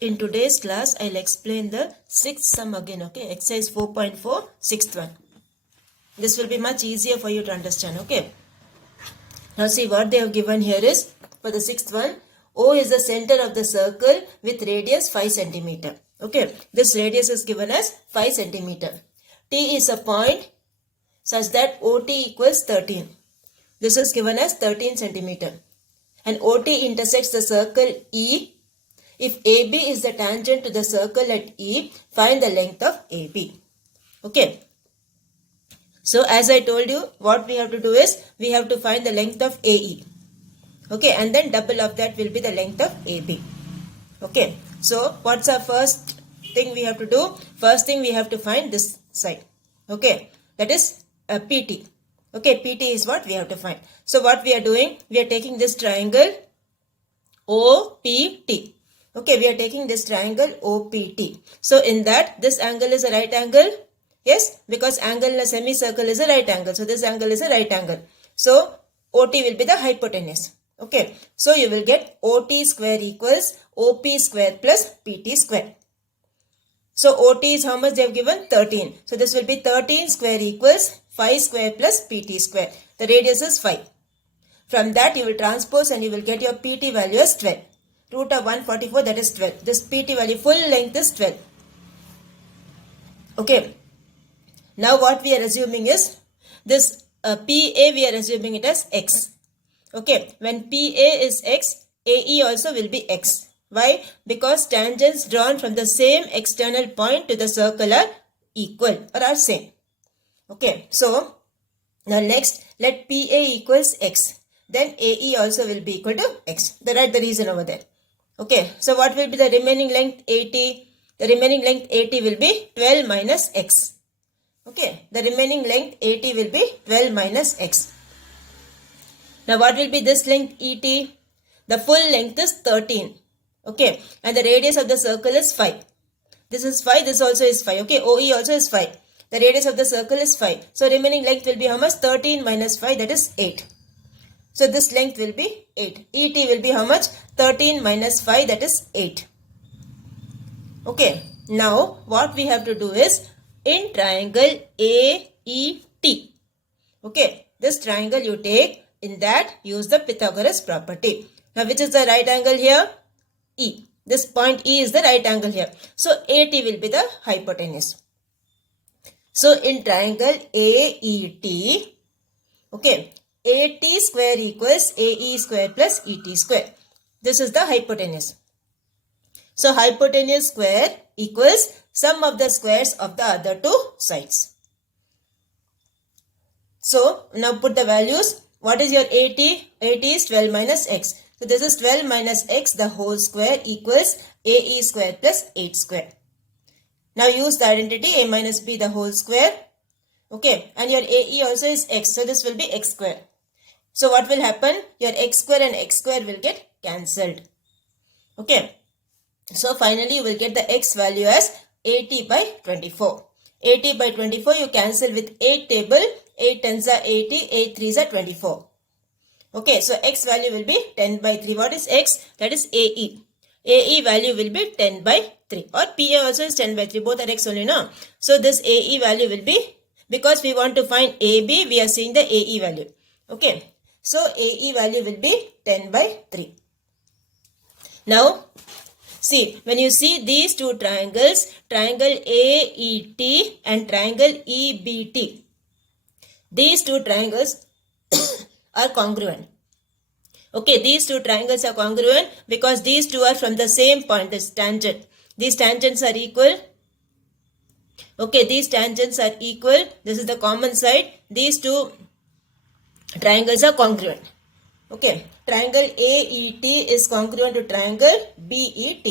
In today's class, I'll explain the sixth sum again, okay? Exercise 4.4, sixth one. This will be much easier for you to understand, okay? Now see what they have given here is, for the sixth one, O is the center of the circle with radius 5 centimeter. Okay, this radius is given as 5 centimeter. T is a point such that OT equals 13. This is given as 13 centimeter. And OT intersects the circle E. If AB is the tangent to the circle at E, find the length of AB. Okay. So as I told you, what we have to do is, we have to find the length of AE. Okay, and then double of that will be the length of AB. Okay, so what's our first thing we have to do? First thing we have to find this side. Okay, that is PT. Okay, PT is what we have to find. So what we are doing, we are taking this triangle OPT. Okay, we are taking this triangle OPT. So in that, this angle is a right angle. Yes, because angle in a semicircle is a right angle. So this angle is a right angle. So OT will be the hypotenuse. Okay, so you will get OT square equals OP square plus PT square. So OT is how much they have given? 13. So this will be 13 square equals 5 square plus PT square. The radius is 5. From that you will transpose and you will get your PT value as 12. Root of 144, that is 12. This PT value full length is 12. Okay. Now what we are assuming is, this PA we are assuming it as X. Okay, when PA is X, AE also will be X. Why? Because tangents drawn from the same external point to the circle are equal or are same. Okay, so now next let PA equals X. Then AE also will be equal to X. Write the reason over there. Okay, so what will be the remaining length 80? The remaining length 80 will be 12 minus X. Okay, the remaining length 80 will be 12 minus X. Now what will be this length ET? The full length is 13. Okay, and the radius of the circle is 5. This is 5, this also is 5. Okay, OE also is 5. The radius of the circle is 5. So remaining length will be how much? 13 minus 5, that is 8. So this length will be 8. ET will be how much? 13 minus 5, that is 8. Okay, now what we have to do is, in triangle AET. Okay, this triangle you take, in that use the Pythagoras property. Now which is the right angle here? E. This point E is the right angle here. So AT will be the hypotenuse. So in triangle AET, okay, AT square equals AE square plus ET square. This is the hypotenuse. So hypotenuse square equals sum of the squares of the other two sides. So now put the values. What is your AT? AT is 12 minus X. So this is 12 minus X the whole square equals AE square plus 8 square. Now use the identity A minus B the whole square. Okay, and your AE also is X. So this will be X square. So what will happen? Your X square and X square will get cancelled. Okay. So finally you will get the X value as 80 by 24. 80 by 24 you cancel with 8 table. 8 tens are 80, 8 threes are 24. Okay, so X value will be 10 by 3. What is X? That is AE. AE value will be 10 by 3. Or PA also is 10 by 3. Both are X only now. So this AE value will be, because we want to find AB, we are seeing the AE value. Okay, so AE value will be 10 by 3. Now, see, when you see these two triangles, triangle AET and triangle EBT, these two triangles are congruent. Okay, these two triangles are congruent because these two are from the same point, this tangent. These tangents are equal. Okay, these tangents are equal. This is the common side. These two triangles are congruent. Okay, triangle AET is congruent to triangle BET.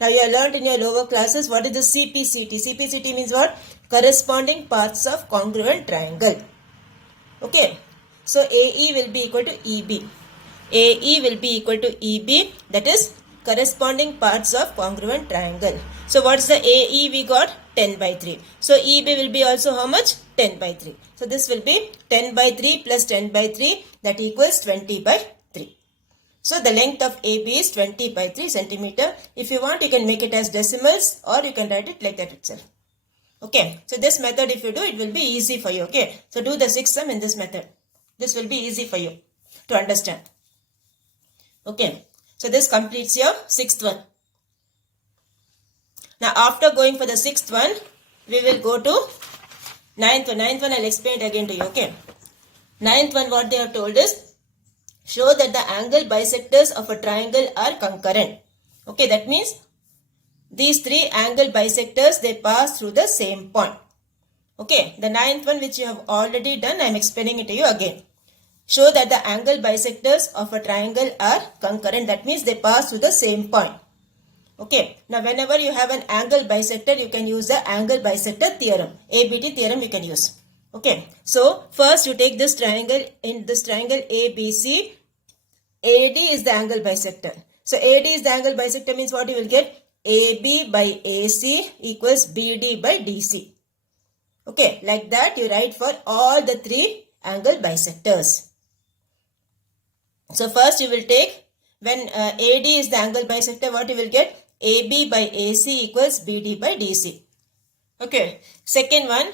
Now you have learnt in your lower classes what is the CPCT. CPCT means what? Corresponding parts of congruent triangle. Okay, so AE will be equal to EB. AE will be equal to EB, that is corresponding parts of congruent triangle. So what's the AE we got? 10 by 3. So EB will be also how much? 10 by 3. So this will be 10 by 3 plus 10 by 3, that equals 20 by 3. So the length of AB is 20 by 3 centimeter. If you want, you can make it as decimals or you can write it like that itself. Okay, so this method if you do, it will be easy for you. Okay, so do the sixth sum in this method. This will be easy for you to understand. Okay, so this completes your sixth one. Now after going for the sixth one, we will go to ninth one. Ninth one I'll explain it again to you. Okay, ninth one what they have told is, show that the angle bisectors of a triangle are concurrent. Okay, that means these three angle bisectors, they pass through the same point. Okay, the ninth one which you have already done, I am explaining it to you again. Show that the angle bisectors of a triangle are concurrent. That means they pass through the same point. Okay, now whenever you have an angle bisector, you can use the angle bisector theorem. ABT theorem you can use. Okay, so first you take this triangle, in this triangle ABC, AD is the angle bisector. So AD is the angle bisector means what you will get? AB by AC equals BD by DC. Okay, like that you write for all the three angle bisectors. So first you will take, when AD is the angle bisector, what you will get? AB by AC equals BD by DC. Okay, second one,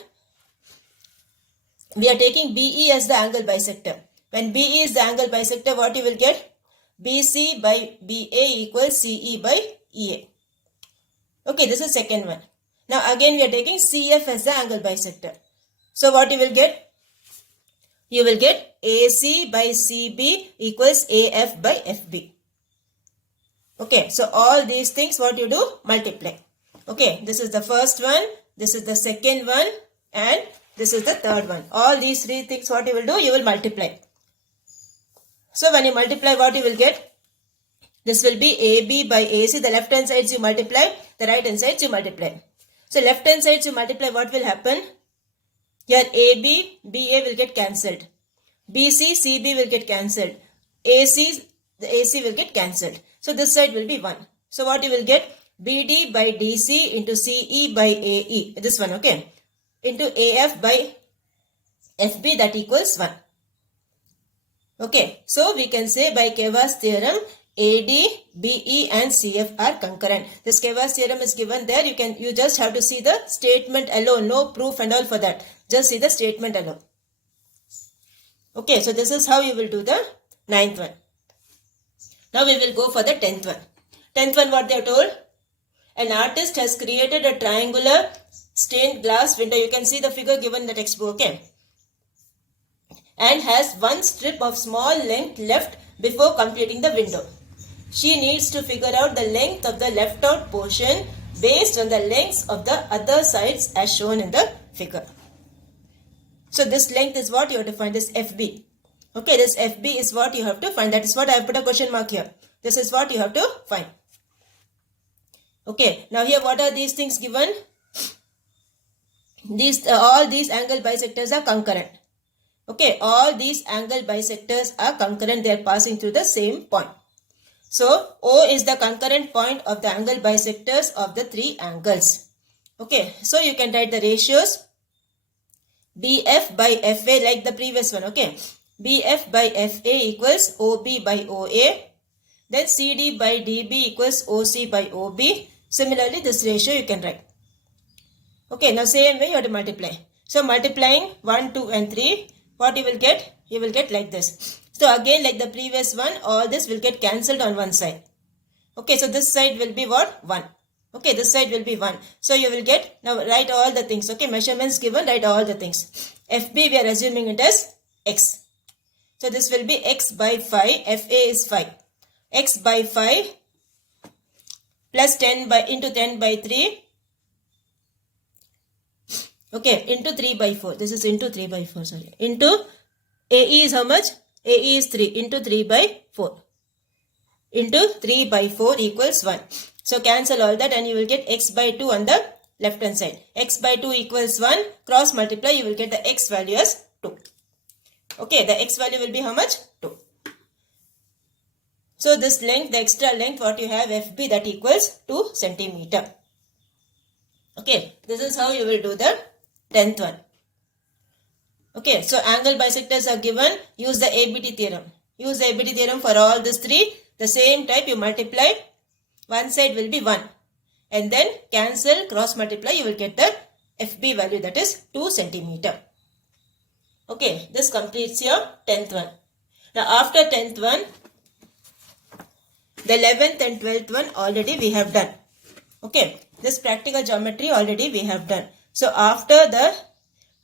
we are taking BE as the angle bisector. When BE is the angle bisector, what you will get? BC by BA equals CE by EA. Okay, this is second one. Now again we are taking CF as the angle bisector. So what you will get? You will get AC by CB equals AF by FB. Okay, so all these things what you do? Multiply. Okay, this is the first one, this is the second one, and this is the third one. All these three things what you will do? You will multiply. So when you multiply, what you will get? This will be AB by AC. The left hand sides you multiply, the right hand sides you multiply. So left hand sides you multiply, what will happen? Here AB, BA will get cancelled. BC, CB will get cancelled. AC, the AC will get cancelled. So this side will be 1. So what you will get? BD by DC into CE by AE. This one, okay. Into AF by FB, that equals 1. Okay. So we can say by Keva's theorem, AD, BE and CF are concurrent. This Keva's theorem is given there. You just have to see the statement alone. No proof and all for that. Just see the statement alone. Okay. So this is how you will do the ninth one. Now we will go for the 10th one. 10th one what they have told? An artist has created a triangular stained glass window. You can see the figure given in the textbook. Okay. And has one strip of small length left before completing the window. She needs to figure out the length of the left out portion based on the lengths of the other sides as shown in the figure. So this length is what you have to find, this FB. Okay, this FB is what you have to find. That is what I have put a question mark here. This is what you have to find. Okay, now here what are these things given? All these angle bisectors are concurrent. Okay, all these angle bisectors are concurrent. They are passing through the same point. So O is the concurrent point of the angle bisectors of the three angles. Okay, so you can write the ratios BF by FA like the previous one. Okay, BF by FA equals OB by OA. Then CD by DB equals OC by OB. Similarly, this ratio you can write. Okay, now same way you have to multiply. So multiplying 1, 2 and 3, what you will get? You will get like this. So again like the previous one, all this will get cancelled on one side. Okay, so this side will be what? 1. Okay, this side will be 1. So you will get, now write all the things. Okay, measurements given, write all the things. FB we are assuming it as X. So this will be X by 5, FA is 5. X by 5 plus 10 by into 10 by 3. Okay, into 3 by 4. This is into 3 by 4, sorry. Into AE is how much? AE is 3 into 3 by 4. Into 3 by 4 equals 1. So cancel all that and you will get X by 2 on the left hand side. X by 2 equals 1. Cross multiply, you will get the X value as 2. Okay, the X value will be how much? 2. So this length, the extra length what you have FB, that equals 2 centimeter. Okay, this is how you will do the 10th one. Okay, so angle bisectors are given. Use the ABT theorem. Use the ABT theorem for all these three The same type you multiply, one side will be 1. And then cancel, cross multiply, you will get the FB value, that is 2 centimeter. Okay, this completes your 10th one. Now after 10th one, the 11th and 12th one already we have done. Okay, this practical geometry already we have done. So after the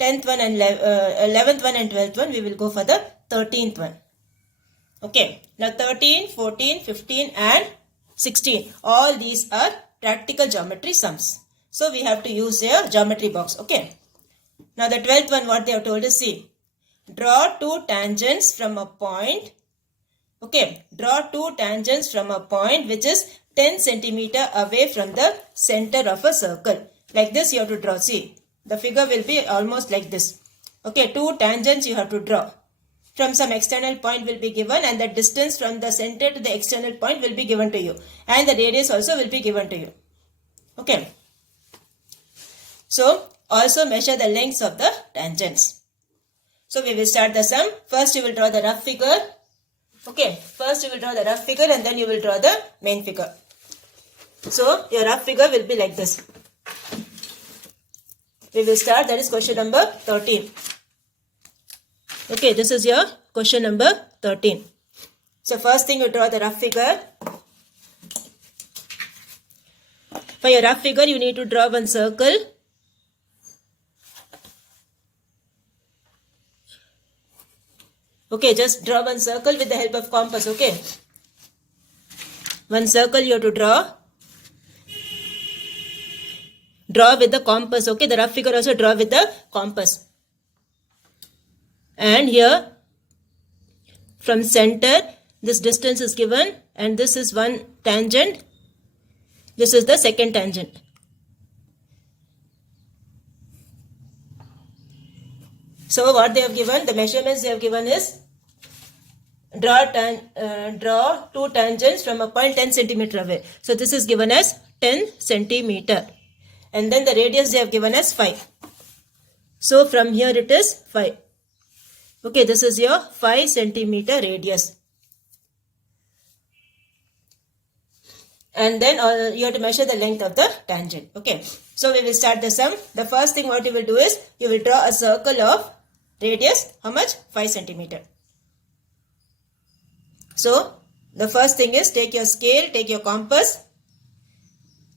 10th one and 11th one and 12th one, we will go for the 13th one. Okay, now 13, 14, 15 and 16. All these are practical geometry sums. So we have to use a geometry box. Okay. Now the 12th one, what they have told us, see. Draw two tangents from a point. Okay, draw two tangents from a point which is 10 centimeter away from the center of a circle. Like this you have to draw. See, the figure will be almost like this. Okay, two tangents you have to draw. From some external point will be given, and the distance from the center to the external point will be given to you. And the radius also will be given to you. Okay. So, also measure the lengths of the tangents. So, we will start the sum. First, you will draw the rough figure. Okay. First, you will draw the rough figure and then you will draw the main figure. So, your rough figure will be like this. We will start, that is question number 13. Okay, this is your question number 13. So, first thing you draw the rough figure. For your rough figure, you need to draw one circle. Okay, just draw one circle with the help of compass, okay. One circle you have to draw. Draw with the compass, okay. The rough figure also draw with the compass. And here, from center, this distance is given and this is one tangent. This is the second tangent. So what they have given, the measurements they have given is draw two tangents from a point 10 centimeter away. So this is given as 10 centimeter. And then the radius they have given as 5. So from here it is 5. Okay, this is your 5 centimeter radius. And then you have to measure the length of the tangent. Okay, so we will start the sum. The first thing what you will do is, you will draw a circle of radius, how much? 5 centimeter. So, the first thing is, take your scale, take your compass,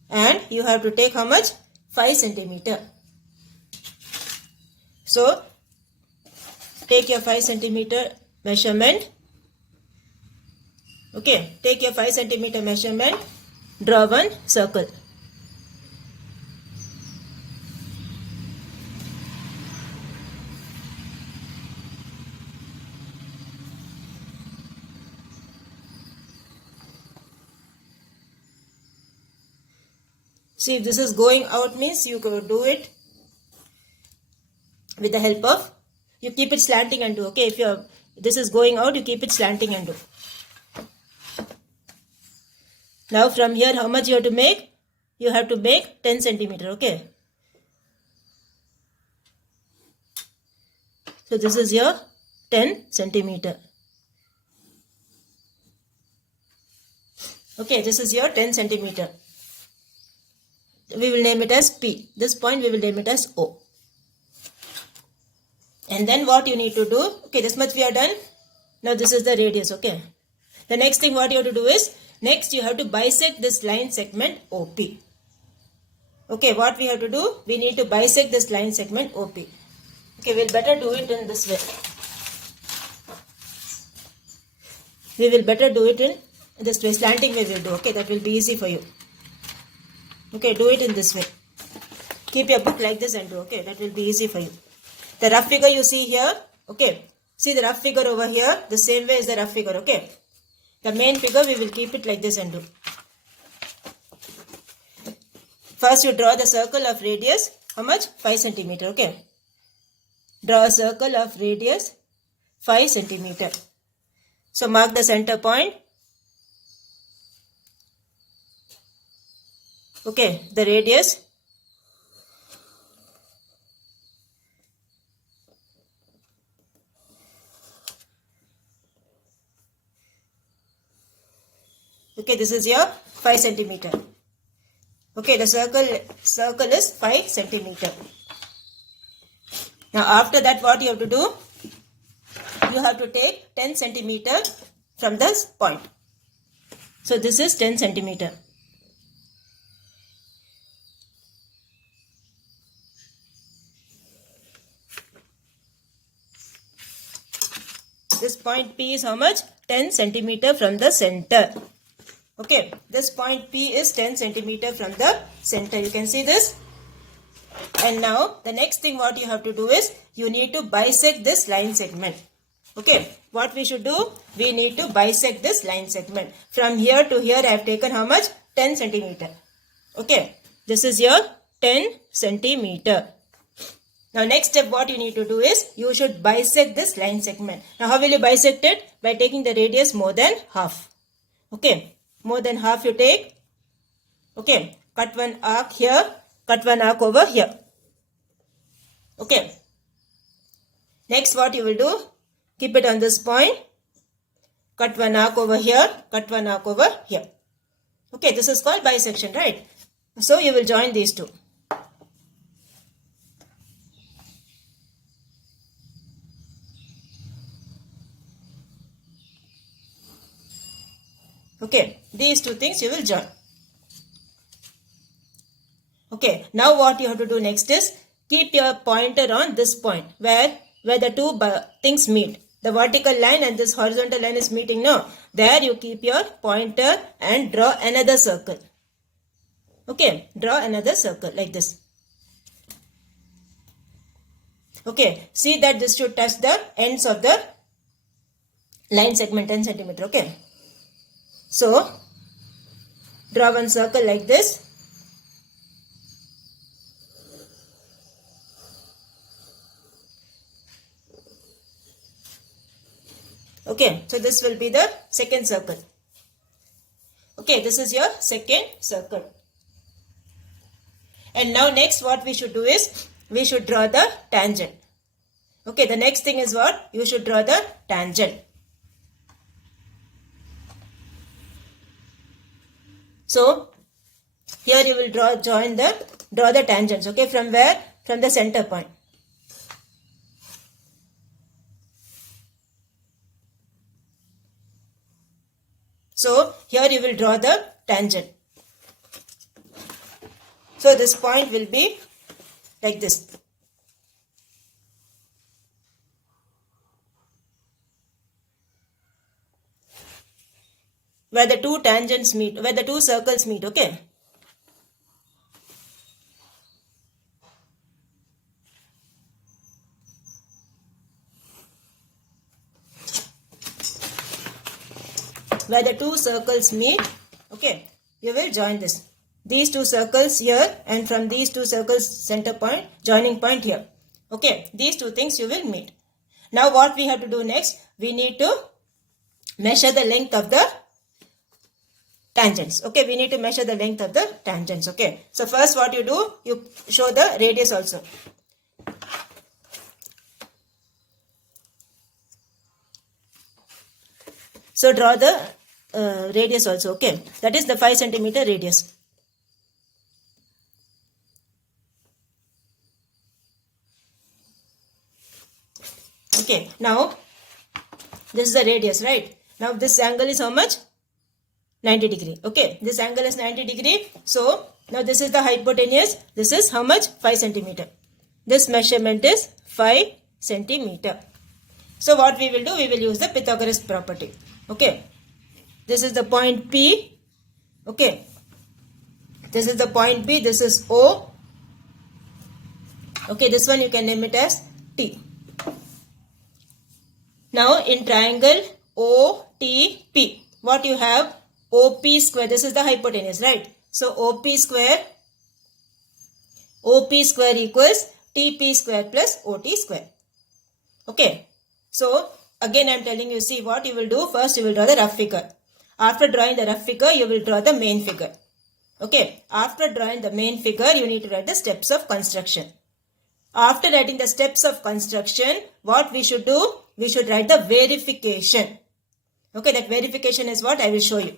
and you have to take how much? 5 centimeter. So, take your 5 centimeter measurement. Okay, take your 5 centimeter measurement, draw one circle. See, if this is going out means you could do it with the help of, you keep it slanting and do. Okay, if this is going out, you keep it slanting and do. Now from here, how much you have to make? You have to make 10 centimeter. Okay. So this is your 10 centimeter. Okay, this is your 10 centimeter. We will name it as P. This point we will name it as O. And then what you need to do, okay, this much we are done. Now this is the radius, okay. The next thing what you have to do is, next you have to bisect this line segment OP. Okay, what we have to do, we need to bisect this line segment OP. Okay, we'll better do it in this way. We will better do it in this way, slanting way we will do, okay, that will be easy for you. Okay, do it in this way. Keep your book like this and do, okay, that will be easy for you. The rough figure you see here, okay, see the rough figure over here, the same way as the rough figure, okay. The main figure we will keep it like this and do. First you draw the circle of radius, how much? 5 centimeter, okay. Draw a circle of radius 5 centimeter. So mark the center point. Okay, the radius. Okay, this is your 5 centimeter. Okay, the circle is 5 centimeter. Now after that, what you have to do? You have to take 10 centimeter from this point. So this is 10 centimeter. This point P is how much? 10 centimeter from the center. Okay, this point P is 10 centimeter from the center. You can see this. And now the next thing what you have to do is you need to bisect this line segment. Okay, what we should do? We need to bisect this line segment. From here to here I have taken how much? 10 centimeter. Okay, this is your 10 centimeter. Now next step what you need to do is you should bisect this line segment. Now how will you bisect it? By taking the radius more than half. Okay, more than half you take. Okay, cut one arc here, cut one arc over here. Okay, next what you will do? Keep it on this point. Cut one arc over here, cut one arc over here. Okay, this is called bisection, right? So you will join these two. Okay, these two things you will join. Okay, now what you have to do next is keep your pointer on this point where the two things meet. The vertical line and this horizontal line is meeting now. There you keep your pointer and draw another circle. Okay, draw another circle like this. Okay, see that this should touch the ends of the line segment 10 centimeter. Okay, so draw one circle like this. Okay, so this will be the second circle. Okay, this is your second circle. And now next what we should do is we should draw the tangent. Okay, the next thing is what? You should draw the tangent. So here you will draw the tangents. Okay, from where? From the center point. So here you will draw the tangent. So this point will be like this. Where the two tangents meet, where the two circles meet, okay? Where the two circles meet, okay, you will join this. These two circles here and from these two circles center point, joining point here. Okay, these two things you will meet. Now what we have to do next? We need to measure the length of the tangents. Okay, we need to measure the length of the tangents. Okay, so first what you do, you show the radius also. So draw the radius also. Okay, that is the 5 centimeter radius. Okay, now this is the radius, right? Now this angle is how much? 90 degree. Okay, this angle is 90 degree. So now this is the hypotenuse. This is how much? 5 centimeter. This measurement is 5 centimeter. So what we will do? We will use the Pythagoras property. Okay, this is the point P. Okay, this is the point B. This is O. Okay, this one you can name it as T. Now in triangle OTP, what you have? OP square. This is the hypotenuse, right? So OP square equals TP square plus OT square. Okay, so again I am telling you, see what you will do. First you will draw the rough figure. After drawing the rough figure, you will draw the main figure. Okay, after drawing the main figure, you need to write the steps of construction. After writing the steps of construction, what we should do? We should write the verification. Okay, that verification is what I will show you.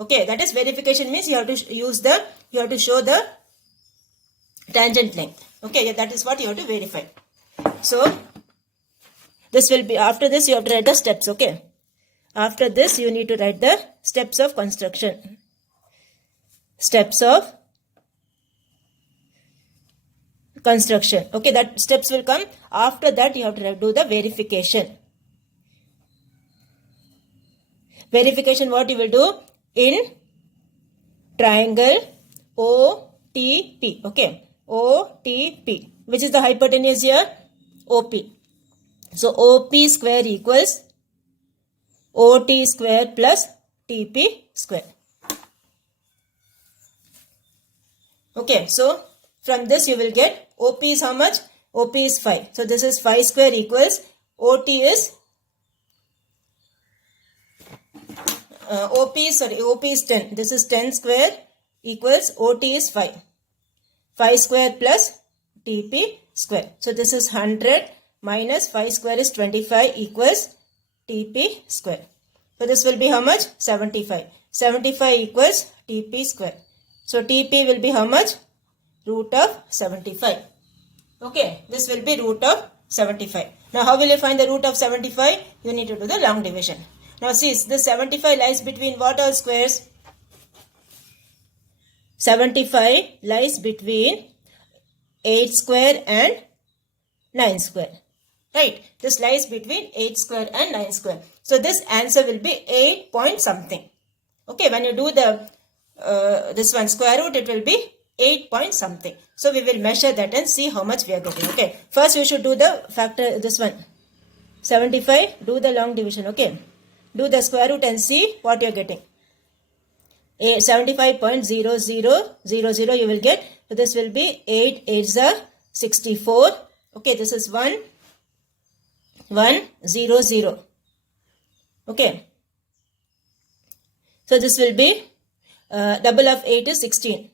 Okay, that is verification means you have to show the tangent length. Okay, that is what you have to verify. So this will be, after this you have to write the steps. Okay, after this you need to write the steps of construction. Steps of construction. Okay, that steps will come. After that you have to do the verification. Verification, what you will do in triangle OTP. Okay, OTP, which is the hypotenuse here? OP. So OP square equals OT square plus TP square. Okay, so from this you will get OP is how much? OP is 5. So this is 5 square equals OT is OP is 10. This is 10 square equals OT is 5. 5 square plus TP square. So this is 100 minus 5 square is 25 equals TP square. So this will be how much? 75. 75 equals TP square. So TP will be how much? Root of 75. Okay, this will be root of 75. Now how will you find the root of 75? You need to do the long division. Now see, this 75 lies between what all squares? 75 lies between 8 square and 9 square. Right? This lies between 8 square and 9 square. So this answer will be 8 point something. Okay, when you do the this one square root, it will be 8 point something. So we will measure that and see how much we are getting. Okay, first you should do the factor, this one 75, do the long division. Okay, do the square root and see what you are getting. 75.0000 you will get. So this will be 8 8s are 64. Okay, this is 1,100. Okay, so this will be double of 8 is 16.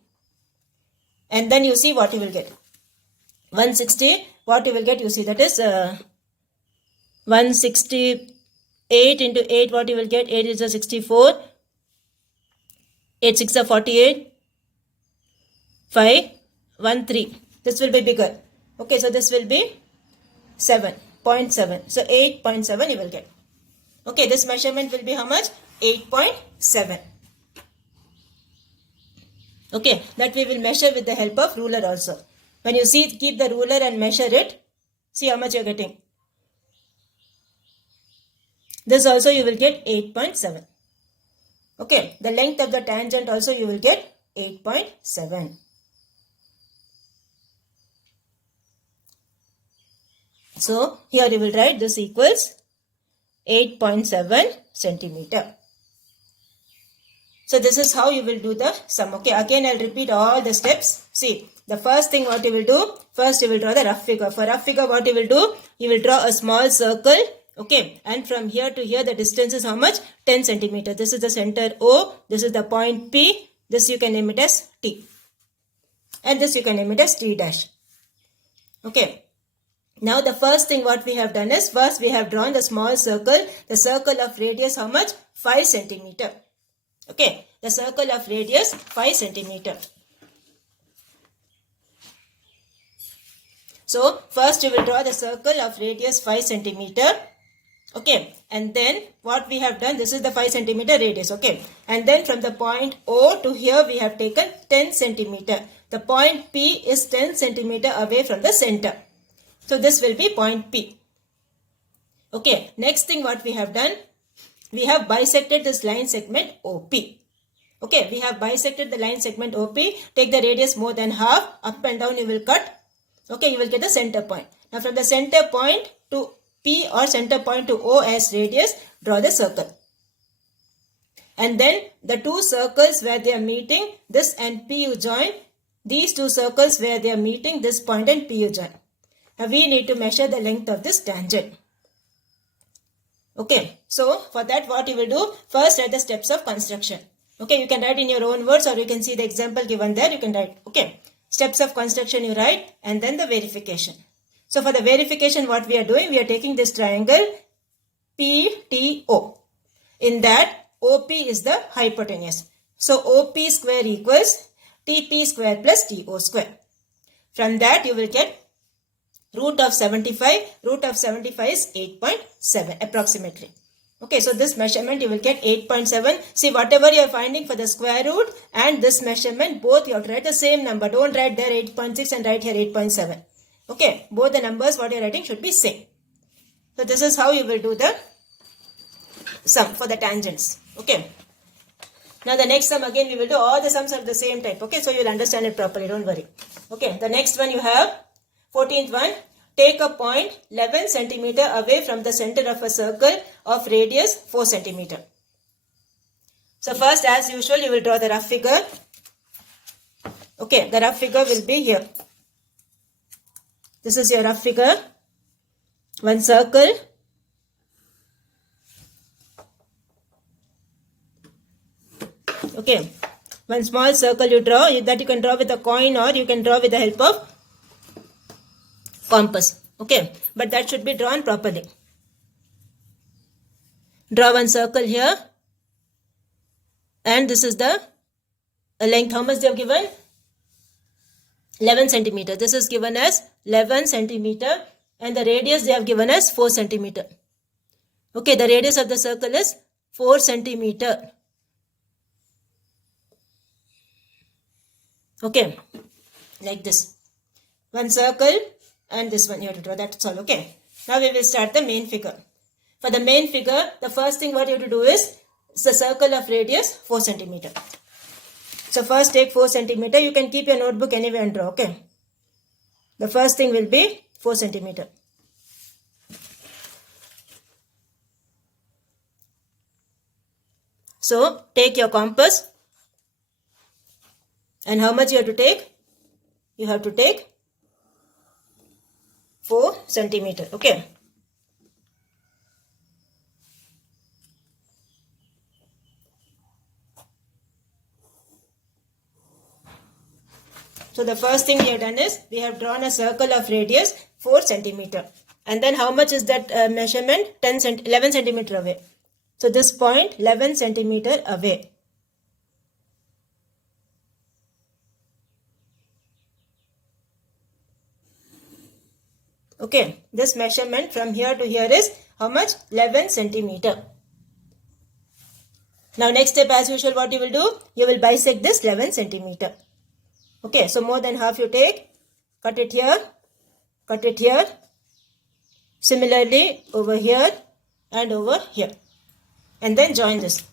And then you see what you will get. 160, what you will get, you see, that is 168 into 8, what you will get, 8 is a 64, 8 6 are 48, 5, 1 3. This will be bigger. Okay, so this will be 7.7. So 8.7 you will get. Okay, this measurement will be how much? 8.7. Okay, that we will measure with the help of ruler also. When you see, keep the ruler and measure it. See how much you are getting. This also you will get 8.7. Okay, the length of the tangent also you will get 8.7. So here you will write this equals 8.7 centimeter. So this is how you will do the sum. Okay, again I'll repeat all the steps. See, the first thing what you will do, first you will draw the rough figure. For rough figure what you will do, you will draw a small circle. Okay, and from here to here the distance is how much? 10 centimeter. This is the center O, this is the point P, this you can name it as T. And this you can name it as T dash. Okay. Now the first thing what we have done is, first we have drawn the small circle. The circle of radius how much? 5 centimeter. Okay, the circle of radius 5 centimeter. So first you will draw the circle of radius 5 centimeter. Okay, and then what we have done, this is the 5 centimeter radius. Okay, and then from the point O to here we have taken 10 centimeter. The point P is 10 centimeter away from the center. So this will be point P. Okay, next thing what we have done, we have bisected this line segment OP. Okay, we have bisected the line segment OP. Take the radius more than half, up and down you will cut. Okay, you will get the center point. Now from the center point to P or center point to O as radius, draw the circle. And then the two circles where they are meeting, this and P you join. These two circles where they are meeting, this point and P you join. Now we need to measure the length of this tangent. Okay, so for that what you will do, first write the steps of construction. Okay, you can write in your own words or you can see the example given there, you can write. Okay, steps of construction you write and then the verification. So for the verification what we are doing, we are taking this triangle PTO. In that OP is the hypotenuse. So OP square equals TP square plus TO square. From that you will get root of 75. Root of 75 is 8.7 approximately. Okay, so this measurement you will get 8.7. See, whatever you are finding for the square root and this measurement, both you have to write the same number. Don't write there 8.6 and write here 8.7. Okay, both the numbers what you are writing should be same. So this is how you will do the sum for the tangents. Okay. Now the next sum again we will do all the sums of the same type. Okay, so you will understand it properly. Don't worry. Okay, the next one you have 14th one. Take a point 11 centimeter away from the center of a circle of radius 4 centimeter. So first, as usual, you will draw the rough figure. Okay, the rough figure will be here. This is your rough figure. One circle. Okay, one small circle you draw, that you can draw with a coin or you can draw with the help of compass. Okay, but that should be drawn properly. Draw one circle here, and this is the length. How much they have given? 11 centimeter. This is given as 11 centimeter, and the radius they have given as 4 centimeter. Okay, the radius of the circle is 4 centimeter. Okay, like this. One circle. And this one you have to draw. That's all. Okay. Now we will start the main figure. For the main figure, the first thing what you have to do is the circle of radius 4 centimeter. So first take 4 centimeter. You can keep your notebook anywhere and draw. Okay. The first thing will be 4 centimeter. So take your compass. And how much you have to take? You have to take 4 centimeter. Okay. So the first thing we have done is we have drawn a circle of radius 4 centimeter. And then how much is that measurement? 11 centimeter away. So this point 11 centimeter away. Okay, this measurement from here to here is how much? 11 centimeter. Now next step as usual what you will do? You will bisect this 11 centimeter. Okay, so more than half you take, cut it here, cut it here. Similarly over here and over here. And then join this.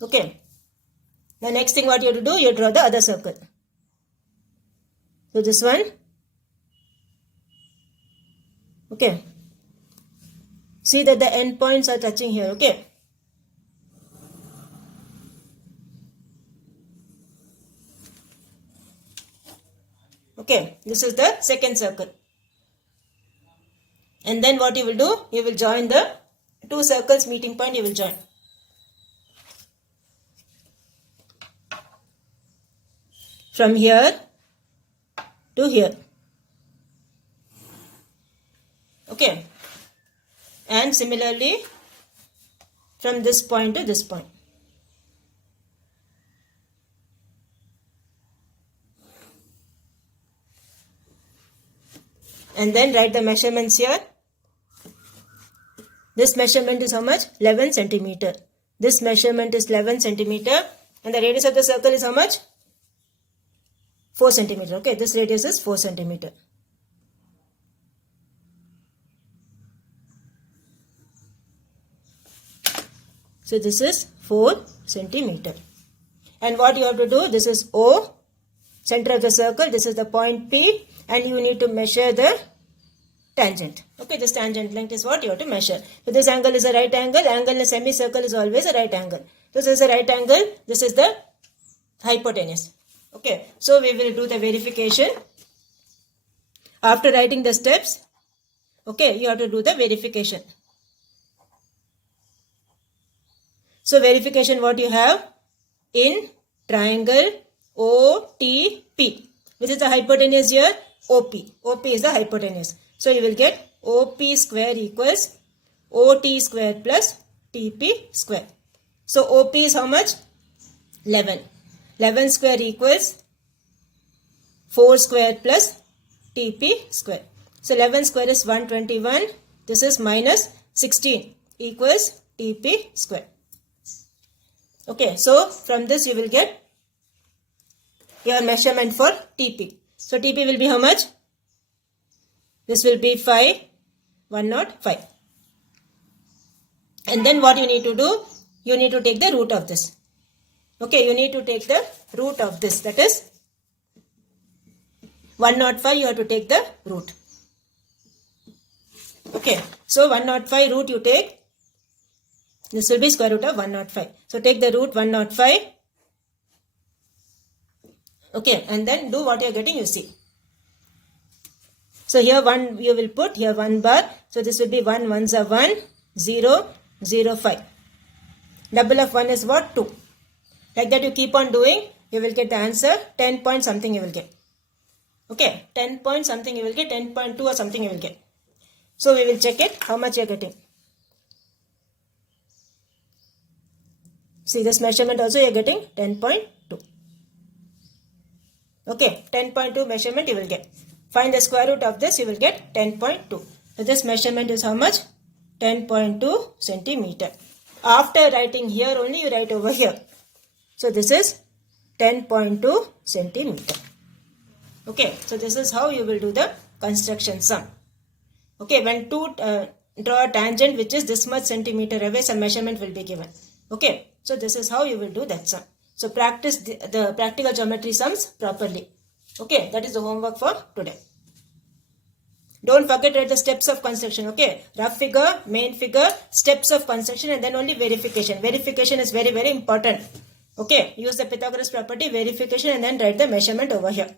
Okay. The next thing what you have to do, you draw the other circle. So this one. Okay. See that the end points are touching here. Okay. Okay. This is the second circle. And then what you will do, you will join the two circles meeting point, you will join. From here to here. Okay. And similarly from this point to this point. And then write the measurements here. This measurement is how much? 11 centimeter. This measurement is 11 centimeter. And the radius of the circle is how much? 4 centimeter. Okay, this radius is 4 centimeter. So this is 4 centimeter. And what you have to do, this is O, center of the circle, this is the point P, and you need to measure the tangent. Okay, this tangent length is what you have to measure. So this angle is a right angle, angle in a semicircle is always a right angle. This is a right angle, this is the hypotenuse. Okay, so we will do the verification. After writing the steps, okay, you have to do the verification. So verification what you have? In triangle OTP, which is the hypotenuse here, OP. OP is the hypotenuse. So you will get OP square equals OT square plus TP square. So OP is how much? 11. 11 square equals 4 square plus TP square. So 11 square is 121. This is minus 16 equals TP square. Okay, so from this you will get your measurement for TP. So TP will be how much? This will be 105. And then what you need to do? You need to take the root of this. Okay, you need to take the root of this. That is 105, you have to take the root. Okay, so 105 root you take. This will be square root of 105. So take the root 105. Okay, and then do what you are getting, you see. So here 1 you will put, here 1 bar. So this will be 1 ones are 1, 0, 0, 5. Double of 1 is what? 2. Like that you keep on doing, you will get the answer 10 point something you will get. Okay, 10 point something you will get, 10.2 or something you will get. So we will check it, how much you are getting. See this measurement also you are getting 10.2. Okay, 10.2 measurement you will get. Find the square root of this, you will get 10.2. So this measurement is how much? 10.2 centimeter. After writing here only, you write over here. So this is 10.2 centimeter. Okay, so this is how you will do the construction sum. Okay, when draw a tangent which is this much centimeter away, some measurement will be given. Okay, so this is how you will do that sum. So practice the practical geometry sums properly. Okay, that is the homework for today. Don't forget to write the steps of construction. Okay, rough figure, main figure, steps of construction, and then only verification. Verification is very, very important. Okay, use the Pythagoras property, verification, and then write the measurement over here.